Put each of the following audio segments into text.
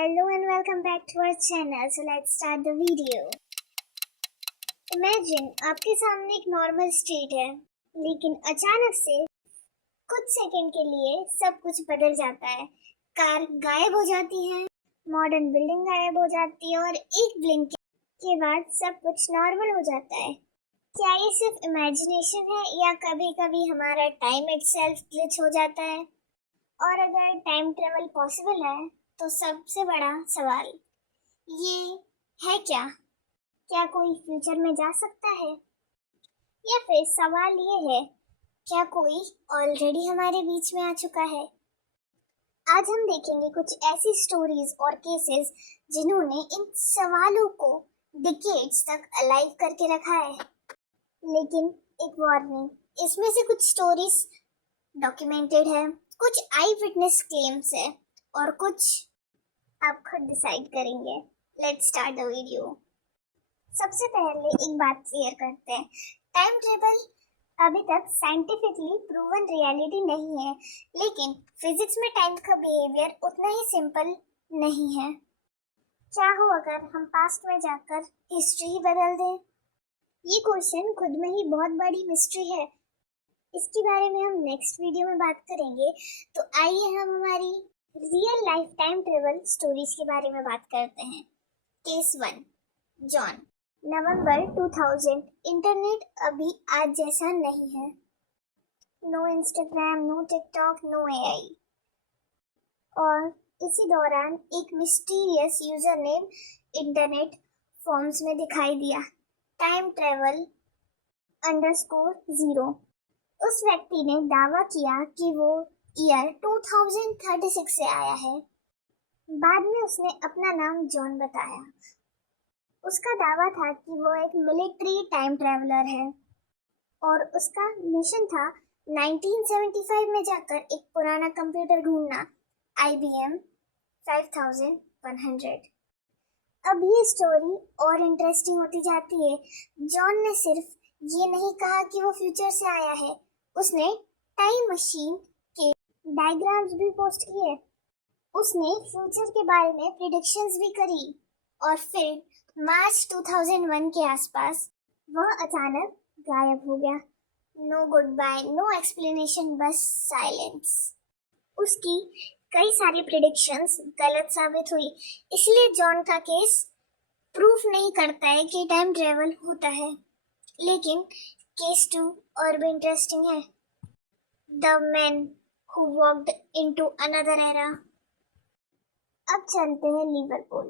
Hello and welcome back to our channel. So let's start the video. Imagine आपके सामने एक normal street है, लेकिन अचानक से कुछ सेकंड के लिए सब कुछ बदल जाता है। कार गायब हो जाती है, मॉडर्न बिल्डिंग गायब हो जाती है और एक ब्लिंक के बाद सब कुछ नॉर्मल हो जाता है। क्या ये सिर्फ इमेजिनेशन है या कभी-कभी हमारा टाइम इटसेल्फ ग्लिच हो जाता है? और अगर टाइम ट्रेवल पॉसिबल है तो सबसे बड़ा सवाल ये है क्या कोई फ्यूचर में जा सकता है, या फिर सवाल ये है क्या कोई ऑलरेडी हमारे बीच में आ चुका है। आज हम देखेंगे कुछ ऐसी स्टोरीज और केसेस जिन्होंने इन सवालों को डिकेड्स तक अलाइव करके रखा है। लेकिन एक वार्निंग, इसमें से कुछ स्टोरीज डॉक्यूमेंटेड है, कुछ आई विटनेस क्लेम्स है और कुछ आप खुद डिसाइड करेंगे। Let's start the video. सबसे पहले एक बात क्लियर करते हैं, टाइम ट्रेवल अभी तक साइंटिफिकली प्रूवन रियलिटी नहीं है, लेकिन फिजिक्स में टाइम का बिहेवियर उतना ही सिंपल नहीं है। चाहो अगर हम पास्ट में जाकर हिस्ट्री ही बदल दें? ये क्वेश्चन खुद में ही बहुत बड़ी मिस्ट्री है। इसके बारे में हम नेक्स्ट वीडियो में बात करेंगे। तो आइए हम हमारी real life time travel stories के बारे में बात करते हैं। Case 1, John. नवंबर 2000। इंटरनेट अभी आज जैसा नहीं है। No Instagram, no TikTok, no AI. और इसी दौरान एक mysterious username internet forums में दिखाई दिया, टाइम ट्रेवल _0। उस व्यक्ति ने दावा किया कि वो ईयर 2036 से आया है। बाद में उसने अपना नाम जॉन बताया। उसका दावा था कि वो एक मिलिट्री टाइम ट्रैवलर है और उसका मिशन था 1975 में जाकर एक पुराना कंप्यूटर ढूंढना, IBM 5100। अब ये स्टोरी और इंटरेस्टिंग होती जाती है। जॉन ने सिर्फ ये नहीं कहा कि वो फ्यूचर से आया है, उसने टाइम मशीन के डायग्राम्स भी पोस्ट किए। उसने फ्यूचर के बारे में प्रिडिक्शंस भी करी और फिर मार्च 2001 के आसपास वह अचानक गायब हो गया। No goodbye, no explanation, बस साइलेंस। उसकी कई सारी प्रिडिक्शंस गलत साबित हुई, इसलिए जॉन का केस प्रूफ नहीं करता है कि टाइम ट्रेवल होता है। लेकिन केस 2 और भी इंटरेस्टिंग है, the man who walked into another era। अब चलते हैं लिवरपूल,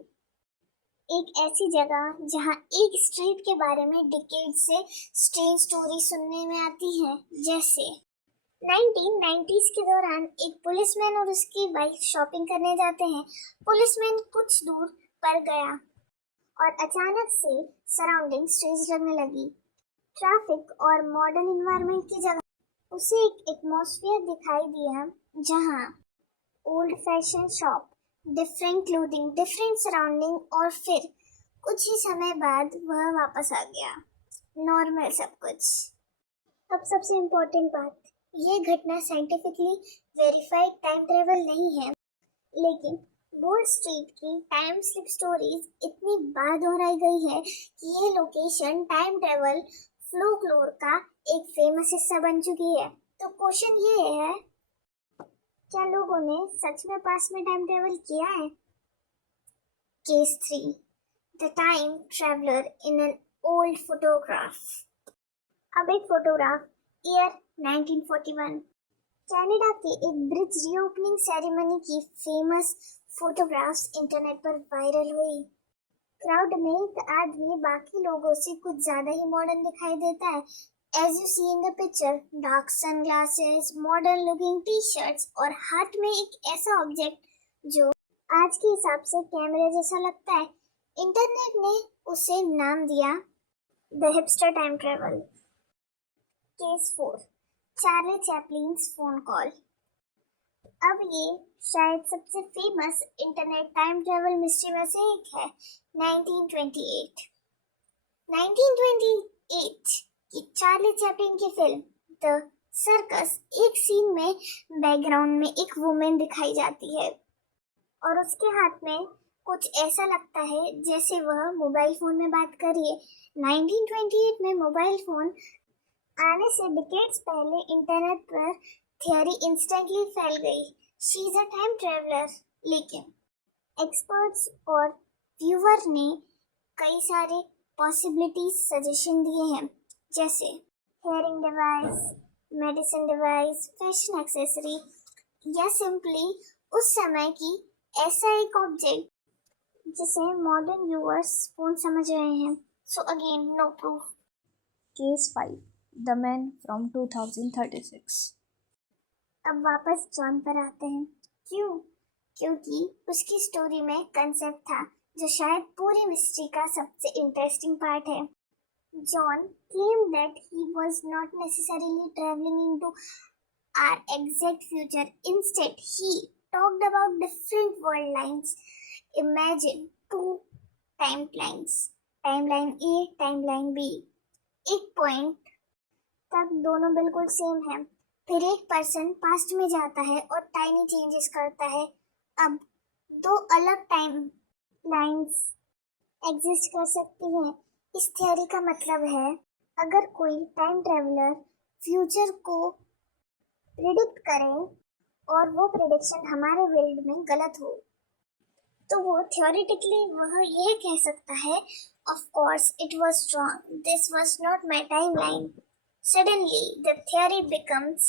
एक ऐसी जगह जहां एक स्ट्रीट के बारे में डिकेड से स्ट्रेंज स्टोरी सुनने में आती है। जैसे 1990s के दौरान एक पुलिसमैन और उसकी वाइफ शॉपिंग करने जाते हैं। पुलिसमैन कुछ दूर पर गया और अचानक से सराउंडिंग स्ट्रेंज लगने लगी। ट्रैफिक और मॉडर्न एनवायरनमेंट की जगह उसे एक एटमॉस्फेयर दिखाई दिया जहां old fashion shop, different clothing, different surrounding और फिर कुछ ही समय बाद वह वापस आ गया, नॉर्मल सब कुछ। अब सबसे इम्पोर्टेंट बात, ये घटना साइंटिफिकली वेरीफाइड टाइम ट्रेवल नहीं है, लेकिन वॉल स्ट्रीट की टाइम स्लिप स्टोरीज इतनी बार दोहराई गई है कि ये लोकेशन टाइम ट्रेवल फ्लोक्लोर का एक फेमस हिस्सा बन चुकी है। तो क्वेश्चन ये है, क्या लोगों ने सच में पास में टाइम ट्रेवल किया है? Case 3, the time traveller in an old photograph. अब एक फोटोग्राफ, ईयर 1941। कनाडा के एक ब्रिज रीओपनिंग सेरेमनी की फेमस फोटोग्राफ्स इंटरनेट पर वायरल हुई। क्राउड में एक आदमी बाकी लोगों से कुछ ज्यादा ही मॉडर्न दिखाई देता है। As you see in the picture, dark sunglasses, modern looking t-shirts और हाथ में एक ऐसा ऑब्जेक्ट जो आज के हिसाब से कैमरे जैसा लगता है। इंटरनेट ने उसे नाम दिया the hipster time travel. Case 4, Charlie Chaplin's phone call. अब ये शायद सबसे famous internet time travel mystery में से एक है। 1928 की चार्ली चैपलिन की फिल्म द सर्कस, एक सीन में बैकग्राउंड में एक वुमेन दिखाई जाती है। और उसके हाथ में कुछ ऐसा लगता है जैसे वह मोबाइल फोन में बात कर रही है। 1928 में मोबाइल फोन आने से डिकेड्स पहले इंटरनेट पर थियरी इंस्टेंटली फैल गई। She is a time traveller. लेकिन एक्सपर्ट्स और व्यूअर ने कई सारे पॉसिबिलिटीज सजेशन दिए हैं, जैसे hearing device, medicine device, fashion accessory, या सिंपली उस समय की ऐसा एक ऑब्जेक्ट जिसे मॉडर्न व्यूअर्स फोन समझ रहे हैं। So again no proof. Case 5. The Man from 2036. अब वापस जॉन पर आते हैं। क्यों? क्योंकि उसकी स्टोरी में कंसेप्ट था जो शायद पूरी मिस्ट्री का सबसे इंटरेस्टिंग पार्ट है। John claimed that he was not necessarily traveling into our exact future. Instead, he talked about different world lines. Imagine two timelines, timeline A, timeline B. एक point तक दोनों बिल्कुल सेम है, फिर एक पर्सन पास्ट में जाता है और टाइनी चेंजेस करता है। अब दो अलग टाइम लाइंस एग्जिस्ट कर सकती हैं। इस थियोरी का मतलब है अगर कोई टाइम ट्रेवलर फ्यूचर को प्रिडिक्ट करे और वो प्रिडिक्शन हमारे वर्ल्ड में गलत हो, तो वो थियोरेटिकली वह यह कह सकता है, of course it was wrong, this was not my timeline. Suddenly, the theory becomes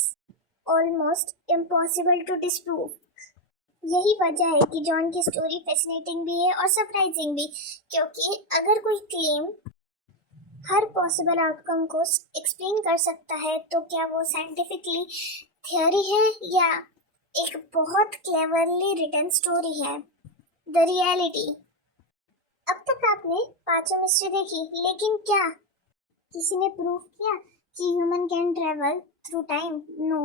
almost impossible to disprove. यही वजह है कि जॉन की स्टोरी फैसिनेटिंग भी है और सरप्राइजिंग भी, क्योंकि अगर कोई क्लेम हर पॉसिबल आउटकम को एक्सप्लेन कर सकता है, तो क्या वो साइंटिफिकली थियोरी है या एक बहुत क्लेवरली रिटन स्टोरी है? The reality. अब तक आपने पांचों मिस्ट्री देखी, लेकिन क्या किसी ने प्रूव किया कि human can travel through time? No.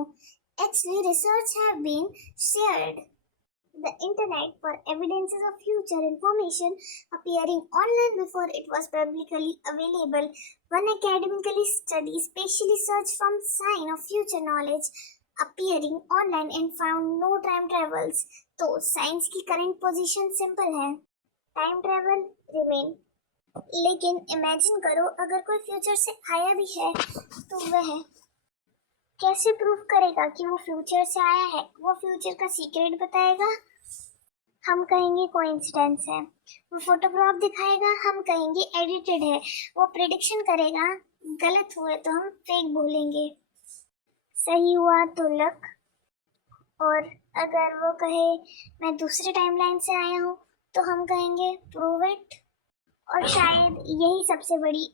Actually, research have been shared the internet for evidences of future information appearing online before it was publicly available. One academically study specially searched from sign of future knowledge appearing online and found no time travels. तो science की current position simple है, time travel remain. लेकिन imagine करो अगर कोई future से आया भी है, तो वह कैसे प्रूव करेगा कि वो फ्यूचर से आया है? वो फ्यूचर का सीक्रेट बताएगा, हम कहेंगे कोइंसिडेंस है। वो फोटोग्राफ दिखाएगा, हम कहेंगे एडिटेड है। वो प्रेडिक्शन करेगा, गलत हुए तो हम फेक बोलेंगे, सही हुआ तो लक। और अगर वो कहे मैं दूसरे टाइमलाइन से आया हूँ, तो हम कहेंगे प्रूव इट। और शायद यही सबसे बड़ी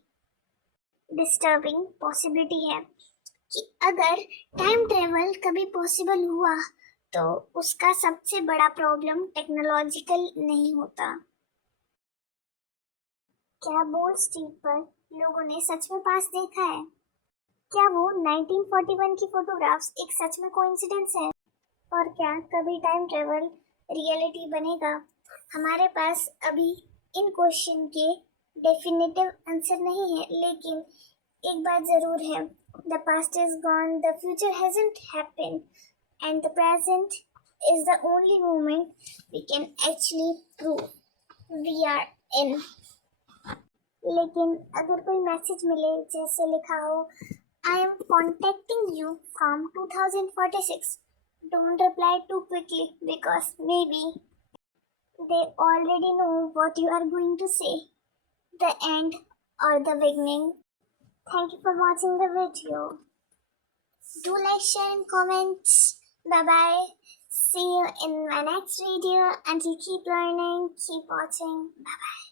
डिस्टर्बिंग पॉसिबिलिटी है कि अगर टाइम ट्रेवल कभी पॉसिबल हुआ, तो उसका सबसे बड़ा प्रॉब्लम टेक्नोलॉजिकल नहीं होता। क्या बोल स्ट्रीट पर लोगों ने सच में पास देखा है? क्या वो 1941 की फोटोग्राफ्स एक सच में कोइंसिडेंस है? और क्या कभी टाइम ट्रेवल रियलिटी बनेगा? हमारे पास अभी इन क्वेश्चन के डेफिनेटिव आंसर नहीं है, लेकिन एक बात जरूर है, the past is gone, the future hasn't happened, and the present is the only moment we can actually prove we are in. लेकिन अगर कोई मैसेज मिले जैसे लिखा हो, I am contacting you from 2046, don't reply too quickly because maybe they already know what you are going to say, the end or the beginning. Thank you for watching the video. Do like, share and comment. Bye bye. See you in my next video. Until keep learning, keep watching. Bye bye.